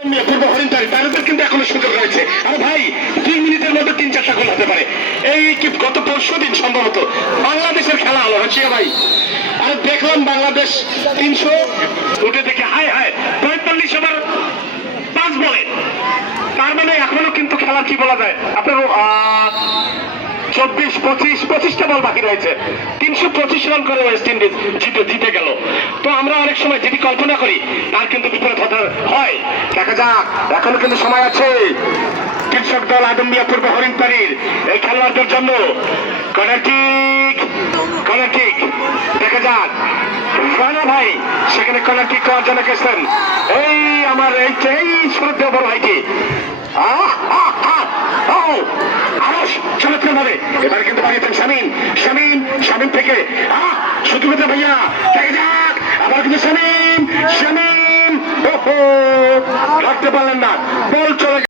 পূর্ব হরিণতারি তাদের কিন্তু এখনও সুযোগ রয়েছে। আরে ভাই, দুই মিনিটের মধ্যে তিন চারটা গোল হতে পারে। এই কি গত পরশু দিন সম্ভবত বাংলাদেশের খেলা হলো রাশিয়া ভাই। আরে দেখলাম বাংলাদেশ তিনশো, উঠে দেখে হায় হায়, পঁয়তাল্লিশ ওভার, পাঁচ বলে। তার মানে এখনও কিন্তু খেলা কি বলা যায়? আপনার চব্বিশ, পঁচিশ, পঁচিশটা বল বাকি রয়েছে। তিনশো পঁচিশ রান করে ওয়েস্ট ইন্ডিজ জিতে জিতে গেল। তো আমরা অনেক সময় যেটি কল্পনা করি, তার কিন্তু বিপরীত হয়। যাক এখনও কিন্তু সময় আছে। কৃষক দল আদমিয়া পূর্ব হরিণপাড়ির এই খেলোয়াড়দের জন্য। কর্নার কিক কিক দেখা যাক। রানা ভাই, সেখানে করার জন্য গেছেন। এই আমার এই এই বড় ভাইটি। আহ আহ এবার কিন্তু থেকে। আহ ভাইয়া দেখা যাক। আবার কিন্তু শামিন শামিন ধরতে পারলেন না বল চলে।